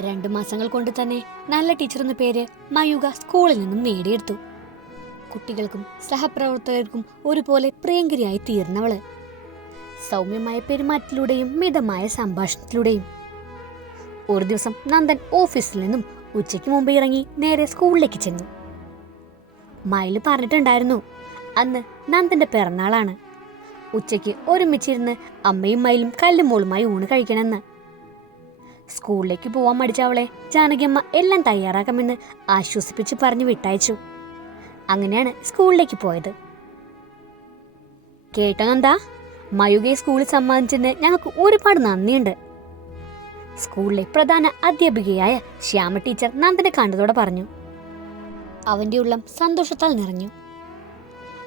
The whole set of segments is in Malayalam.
രണ്ടു മാസങ്ങൾ കൊണ്ട് തന്നെ നല്ല ടീച്ചർ എന്ന പേര് മയുക സ്കൂളിൽ നിന്നും നേടിയെടുത്തു. കുട്ടികൾക്കും സഹപ്രവർത്തകർക്കും ഒരുപോലെ പ്രിയങ്കരിയായി തീർന്നവൾ. സൗമ്യമായ പെരുമാറ്റത്തിലൂടെയും മിതമായ സംഭാഷണത്തിലൂടെയും. ഒരു ദിവസം നന്ദൻ ഓഫീസിൽ നിന്നും ഉച്ചയ്ക്ക് മുമ്പ് ഇറങ്ങി നേരെ സ്കൂളിലേക്ക് ചെന്നു. മയിൽ പറഞ്ഞിട്ടുണ്ടായിരുന്നു അന്ന് നന്ദന്റെ പിറന്നാളാണ്. ഉച്ചയ്ക്ക് ഒരുമിച്ചിരുന്ന് അമ്മയും മയിലും കല്ലുമോളുമായി ഊണ് കഴിക്കണമെന്ന്. സ്കൂളിലേക്ക് പോവാൻ മടിച്ച അവളെ ജാനകിയമ്മ എല്ലാം തയ്യാറാക്കാമെന്ന് ആശ്വസിപ്പിച്ച് പറഞ്ഞു വിട്ടയച്ചു. അങ്ങനെയാണ് സ്കൂളിലേക്ക് പോയത്. കേട്ടോ മയുകെ സ്കൂളിൽ സമ്മാനിച്ചതിന് ഞങ്ങൾക്ക് ഒരുപാട് നന്ദിയുണ്ട്. സ്കൂളിലെ പ്രധാന അധ്യാപികയായ ശ്യാമ ടീച്ചർ നന്ദനെ കണ്ടതോടെ പറഞ്ഞു. അവന്റെ ഉള്ളം സന്തോഷത്താൽ നിറഞ്ഞു.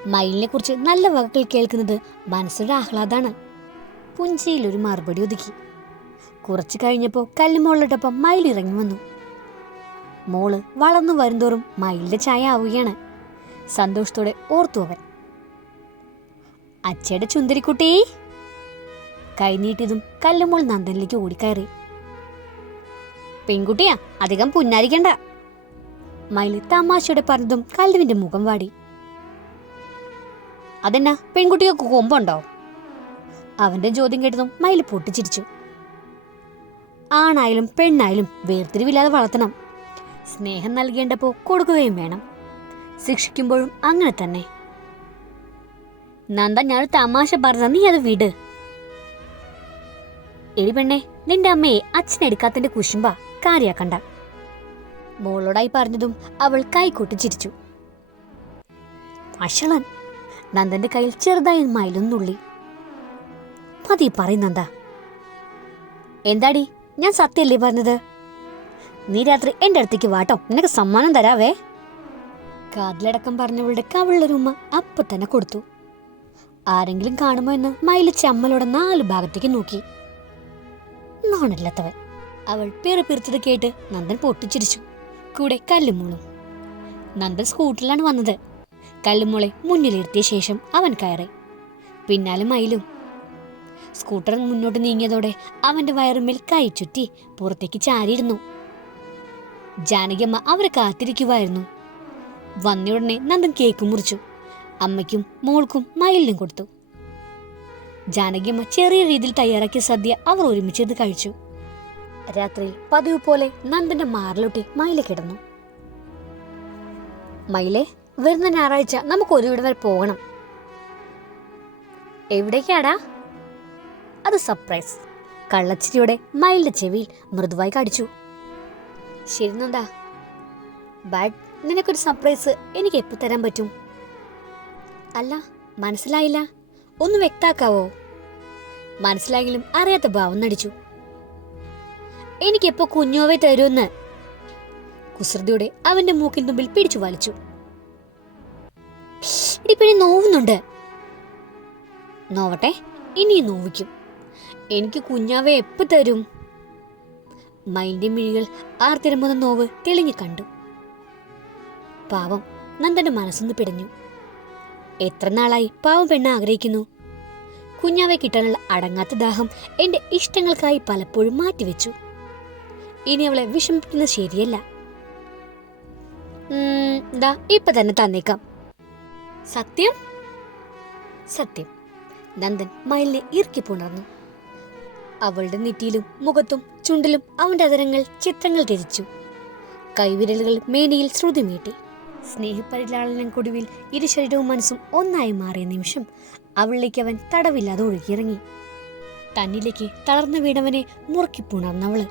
മയിലിനെ കുറിച്ച് നല്ല വകകൾ കേൾക്കുന്നത് മനസ്സൊരു ആഹ്ലാദാണ്. പുഞ്ചിയിൽ ഒരു മറുപടി ഒതുക്കി. കുറച്ചു കഴിഞ്ഞപ്പോൾ കല്ലുമോളോടൊപ്പം മയിൽ ഇറങ്ങി വന്നു. മോൾ വളർന്നു വരുന്തോറും മയിലിന്റെ ചായ ആവുകയാണ്. സന്തോഷത്തോടെ ഓർത്തു അവൻ. അച്ഛയുടെ ചുന്ദരിക്കുട്ടി. കൈനീട്ടിയതും കല്ലുമോൾ നന്ദനിലേക്ക് ഓടിക്കയറി. പെൺകുട്ടിയാ അധികം പുന്നാരിക്കണ്ട. മയിൽ തമാശയോടെ പറഞ്ഞതും കല്ലുവിന്റെ മുഖം വാടി. അതെന്നാ പെൺകുട്ടികൾക്ക് കൊമ്പുണ്ടോ? അവന്റെ ചോദ്യം കേട്ടതും മയിൽ പൊട്ടിച്ചിരിച്ചു. ആണായാലും പെണ്ണായാലും വേർതിരിവില്ലാതെ വളർത്തണം. സ്നേഹം നൽകേണ്ടപ്പോൾ കൊടുക്കുകയും വേണം. ശിക്ഷിക്കുമ്പോഴും അങ്ങനെ തന്നെ. നന്ദ ഞാൻ തമാശ പറഞ്ഞ നീ അത് വിട്. എടി പെണ്ണെ നിന്റെ അമ്മയെ അച്ഛനെടുക്കാത്തന്റെ കുശുമ്പ കാര്യാക്കണ്ട. മോളോടായി പറഞ്ഞതും അവൾ കൈക്കൂട്ടി ചിരിച്ചു. വഷളൻ നന്ദന്റെ കയ്യിൽ ചെറുതായി മയിലൊന്നുള്ളി. മതി പറയുന്നന്ത എന്താടി? ഞാൻ സത്യല്ലേ പറഞ്ഞത്? നീ രാത്രി എന്റെ അടുത്തേക്ക് വാട്ടോ നിനക്ക് സമ്മാനം തരാവേ. കാതിലടക്കം പറഞ്ഞവളുടെ കവിളിലൊരു ഉമ്മ അപ്പൊ തന്നെ കൊടുത്തു. ആരെങ്കിലും കാണുമോ എന്ന് മയിൽ ചമ്മലോടെ നാല് ഭാഗത്തേക്ക് നോക്കി. നാണില്ലാത്തവൻ. അവൾ പിറപ്പിറുത്തത് കേട്ട് നന്ദൻ പൊട്ടിച്ചിരിച്ചു. കൂടെ കല്ലുമോളും. നന്ദൻ സ്കൂട്ടറിലാണ് വന്നത്. കല്ലുമോളെ മുന്നിലിരുത്തിയ ശേഷം അവൻ കയറി. പിന്നാലെ മയിലും സ്കൂട്ടർ മുന്നോട്ട് നീങ്ങിയതോടെ അവന്റെ വയറുമേൽ കൈ ചുറ്റി പുറത്തേക്ക് ചാരിയിരുന്നു. ജാനകിയമ്മ അവരെ കാത്തിരിക്കുമായിരുന്നു വന്നയുടനെ നന്ദൻ കേക്ക് മുറിച്ചു. അമ്മയ്ക്കും മോൾക്കും മയിലിനും കൊടുത്തു. ജാനകിയമ്മ ചെറിയ രീതിയിൽ തയ്യാറാക്കിയ സദ്യ അവർ ഒരുമിച്ചിരുന്ന് കഴിച്ചു. രാത്രി പതിവ് പോലെ നന്ദന്റെ മാറിലൊട്ടി മയില കിടന്നു. മയിലെ വരുന്ന ഞായറാഴ്ച നമുക്ക് ഒരുവിടം വരെ പോകണം. എവിടേക്കാടാ? അത് സർപ്രൈസ് കള്ളച്ചിരിയോടെ മൈൽഡ് ചെവിയിൽ മൃദുവായി കടിച്ചു. ശരി നന്ദാ ബട്ട് നിനക്കൊരു സർപ്രൈസ് എനിക്ക് എപ്പോ തരാൻ പറ്റും? അല്ല മനസ്സിലായില്ല. ഒന്ന് വ്യക്താക്കാവോ? മനസ്സിലായെങ്കിലും അറിയാത്ത ഭാവം നടിച്ചു. എനിക്കെപ്പോ കുഞ്ഞോവെ തരുമെന്ന്? കുസൃതിയോടെ അവന്റെ മൂക്കിൽ തുമ്പിൽ പിടിച്ചു വലിച്ചു. ഇടിപ്പിടി നോവുന്നുണ്ട്. നോവട്ടെ ഇനി നോവിക്കും. എനിക്ക് കുഞ്ഞാവെ എപ്പോ തരും? മൈൻഡി മിഴികൾ ആർത്തിരമ്പുന്ന നോവ് തെളിഞ്ഞു കണ്ടു. പാവം നന്ദന്റെ മനസ്സൊന്ന് പിടഞ്ഞു. എത്ര നാളായി പാവം പെണ്ണ ആഗ്രഹിക്കുന്നു? കുഞ്ഞാവെ കിട്ടാനുള്ള അടങ്ങാത്ത ദാഹം എന്റെ ഇഷ്ടങ്ങൾക്കായി പലപ്പോഴും മാറ്റിവെച്ചു. ഇനി അവളെ വിഷമിപ്പിക്കുന്നത് ശരിയല്ല. ദാ ഇപ്പൊ തന്നെ തന്നേക്കാം. സത്യം? സത്യം. നന്ദൻ മയിലിനെ ഇറുക്കി പുണർന്നു അവളുടെ നെറ്റിയിലും മുഖത്തും ചുണ്ടിലും അവന്റെ അതരങ്ങൾ ചിത്രങ്ങൾ രചിച്ചു. കൈവിരലുകൾ മേനിയിൽ ശ്രുതി മീട്ടി. സ്നേഹപരിലാളനക്കൊടുവിൽ ഇരു ശരീരവും മനസ്സും ഒന്നായി മാറിയ നിമിഷം അവളിലേക്ക് അവൻ തടവില്ലാതെ ഒഴുകിയിറങ്ങി. തന്നിലേക്ക് തളർന്നു വീണവനെ മുറുക്കിപ്പുണർന്നവൾ.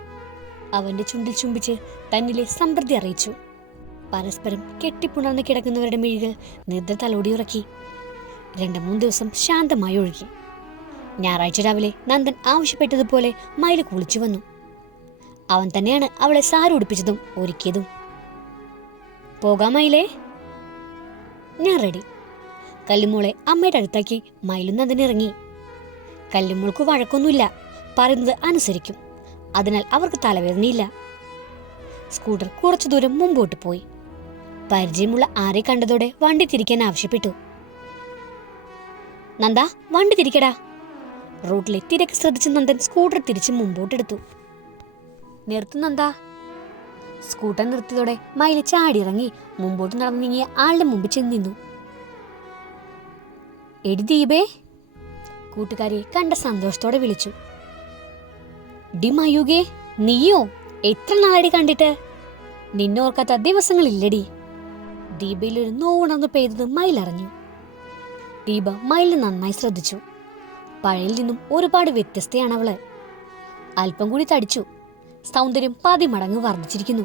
അവന്റെ ചുണ്ടിൽ ചുംബിച്ച് തന്നിലെ സമൃദ്ധി അറിയിച്ചു. പരസ്പരം കെട്ടിപ്പുണർന്ന് കിടക്കുന്നവരുടെ മിഴികൾ നിദ്ര തലോടിയുറക്കി. രണ്ട് മൂന്ന് ദിവസം ശാന്തമായി ഒഴുകി. ഞായറാഴ്ച രാവിലെ നന്ദൻ ആവശ്യപ്പെട്ടതുപോലെ മയിൽ കുളിച്ചു വന്നു. അവൻ തന്നെയാണ് അവളെ സാരി ഉടുപ്പിച്ചതും ഒരുക്കിയതും. പോകാമയിലേ ഞാൻ റെഡി കല്ലുമോളെ അമ്മയുടെ അടുത്താക്കി മയിലും നന്ദനിറങ്ങി കല്ലുമോൾക്ക് വഴക്കൊന്നുമില്ല പറയുന്നത് അനുസരിക്കും. അതിനാൽ അവർക്ക് തലവേദനയില്ല. സ്കൂട്ടർ കുറച്ചു ദൂരം മുമ്പോട്ട് പോയി. പരിചയമുള്ള ആരെ കണ്ടതോടെ വണ്ടി തിരിക്കാൻ ആവശ്യപ്പെട്ടു. നന്ദ വണ്ടി തിരിക്കടാ. റൂട്ടിലെ തിരക്ക് ശ്രദ്ധിച്ച നന്ദൻ സ്കൂട്ടർ തിരിച്ച് മുമ്പോട്ടെടുത്തു. നിർത്തുന്നന്താ സ്കൂട്ടർ നിർത്തിയതോടെ മയിൽ ചാടിയിറങ്ങി മുമ്പോട്ട് നടന്നു നീങ്ങിയ ആളുടെ മുമ്പിൽ ചെന്ന് നിന്നു. എടി ദീപേ കൂട്ടുകാരി കണ്ട സന്തോഷത്തോടെ വിളിച്ചു. ഡി മയൂകേ നീയോ? എത്ര നാളടി കണ്ടിട്ട്? നിന്നോർക്കാത്ത ദിവസങ്ങളില്ലടി. ദീപയിൽ ഒരു നോവുണർന്നു പെയ്തത് മയിലറിഞ്ഞു. ദീപ മയിൽ നന്നായി ശ്രദ്ധിച്ചു. പഴയിൽ നിന്നും ഒരുപാട് വ്യത്യസ്തയാണ് അവൾ. അല്പം കൂടി തടിച്ചു. സൗന്ദര്യം പാതി മടങ്ങ് വർദ്ധിച്ചിരിക്കുന്നു.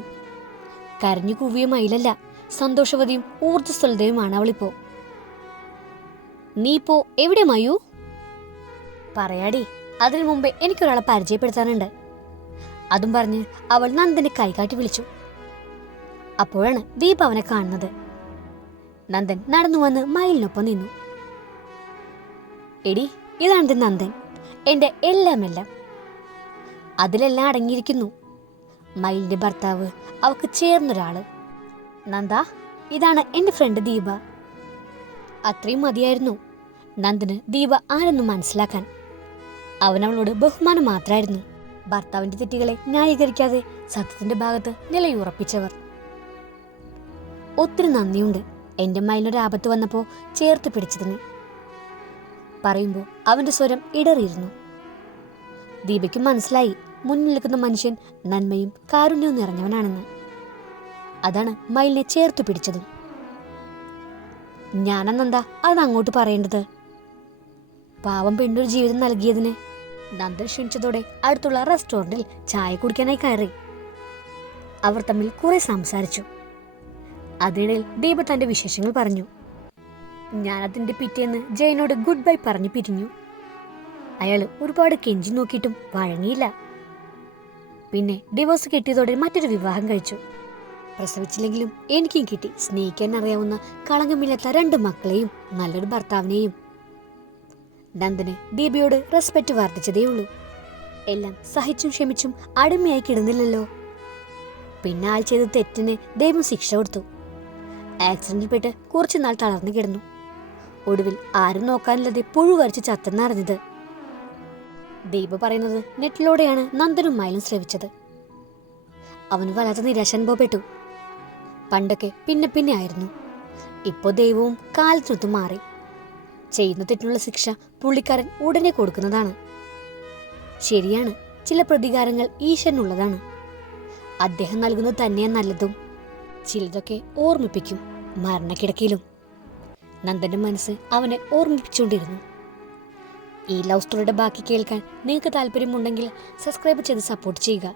കരഞ്ഞു കൂവിയ മയിലല്ല സന്തോഷവതിയും ഊർജസ്വലതയുമാണ് അവളിപ്പോ. നീ പോ എവിടെ മയു? പറയാടി അതിനു മുമ്പേ എനിക്കൊരാളെ പരിചയപ്പെടുത്താനുണ്ട്. അതും പറഞ്ഞ് അവൾ നന്ദനെ കൈകാട്ടി വിളിച്ചു. അപ്പോഴാണ് ദീപ അവനെ കാണുന്നത്. നന്ദൻ നടന്നു വന്ന് മയിലിനൊപ്പം നിന്നു. എടി ഇതാണ് നന്ദൻ. എന്റെ എല്ലാം എല്ലാം. അതിലെല്ലാം അടങ്ങിയിരിക്കുന്നു. മയിലിന്റെ ഭർത്താവ് അവൾക്ക് ചേർന്നൊരാൾ. നന്ദ ഇതാണ് എന്റെ ഫ്രണ്ട് ദീപ. അത്രയും മതിയായിരുന്നു. നന്ദന് ദീപ ആരെന്നും മനസ്സിലാക്കാൻ. അവൻ അവളോട് ബഹുമാനം മാത്രമായിരുന്നു. ഭർത്താവിന്റെ തെറ്റുകളെ ന്യായീകരിക്കാതെ സത്യത്തിന്റെ ഭാഗത്ത് നിലയുറപ്പിച്ചവർ. ഒത്തിരി നന്ദിയുണ്ട്. എന്റെ മയിലിനൊരു ആപത്ത് വന്നപ്പോൾ ചേർത്ത് പിടിച്ചതിന്. പറയുമ്പോൾ അവന്റെ സ്വരം ഇടറിയിരുന്നു. ദീപയ്ക്ക് മനസ്സിലായി മുന്നിൽ നിൽക്കുന്ന മനുഷ്യൻ നന്മയും കാരുണ്യവും നിറഞ്ഞവനാണെന്ന്. അതാണ് മയിലിനെ ചേർത്ത് പിടിച്ചതും. ഞാനെന്നെന്താ അത് അങ്ങോട്ട് പറയേണ്ടത്? പാവം പെണ്ണൊരു ജീവിതം നൽകിയതിന് നന്ദൻ ക്ഷണിച്ചതോടെ അടുത്തുള്ള റെസ്റ്റോറന്റിൽ ചായ കുടിക്കാനായി കയറി. അവർ തമ്മിൽ കുറെ സംസാരിച്ചു. അതിനിടയിൽ ദീപ തന്റെ വിശേഷങ്ങൾ പറഞ്ഞു. ഞാനതിന്റെ പിറ്റേന്ന് ജയനോട് ഗുഡ് ബൈ പറഞ്ഞു പിരിഞ്ഞു. അയാൾ ഒരുപാട് കെഞ്ചി നോക്കിയിട്ടും വഴങ്ങിയില്ല. പിന്നെ ഡിവോഴ്സ് കിട്ടിയതോടെ മറ്റൊരു വിവാഹം കഴിച്ചു. പ്രസവിച്ചില്ലെങ്കിലും എനിക്കും കിട്ടി സ്നേഹിക്കാൻ അറിയാവുന്ന കളങ്കമില്ലാത്ത രണ്ട് മക്കളെയും നല്ലൊരു ഭർത്താവിനെയും. നന്ദന് ദീപയോട് റെസ്പെക്റ്റ് വർദ്ധിച്ചതേയുള്ളൂ എല്ലാം സഹിച്ചും ക്ഷമിച്ചും അടിമയായി കിടന്നില്ലല്ലോ. പിന്നെ ആൾ ചെയ്ത തെറ്റിന് ദൈവം ശിക്ഷ കൊടുത്തു. ആക്സിഡന്റിൽപ്പെട്ട് കുറച്ചുനാൾ തളർന്നു കിടന്നു. ഒടുവിൽ ആരും നോക്കാനില്ലാതെ പുഴു വരച്ച് ചത്തെന്നറിഞ്ഞത് ദീപ പറയുന്നത് നെറ്റിലൂടെയാണ് നന്ദനും മയിലും ശ്രവിച്ചത്. അവൻ വല്ലാത്ത നിരാശ അനുഭവപ്പെട്ടു. പണ്ടൊക്കെ പിന്നെ പിന്നെ ആയിരുന്നു. ഇപ്പോ ദൈവവും കാലത്തിനൊത്തു മാറി. ചെയ്യുന്ന തെറ്റിനുള്ള ശിക്ഷ പുള്ളിക്കാരൻ ഉടനെ കൊടുക്കുന്നതാണ്. ശരിയാണ് ചില പ്രതികാരങ്ങൾ ഈശ്വരനുള്ളതാണ്. അദ്ദേഹം നൽകുന്നത് തന്നെയാണ് നല്ലതും. ചിലതൊക്കെ ഓർമ്മിപ്പിക്കും മരണക്കിടക്കയിലും. നന്ദന്റെ മനസ്സ് അവനെ ഓർമ്മിപ്പിച്ചുകൊണ്ടിരുന്നു. ഈ ലവ് സ്റ്റോറിയുടെ ബാക്കി കേൾക്കാൻ നിങ്ങൾക്ക് താല്പര്യമുണ്ടെങ്കിൽ സബ്സ്ക്രൈബ് ചെയ്ത് സപ്പോർട്ട് ചെയ്യുക.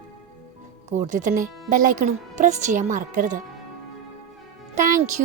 കൂടുതൽ തന്നെ ബെല്ലൈക്കണും പ്രസ് ചെയ്യാൻ മറക്കരുത്. താങ്ക്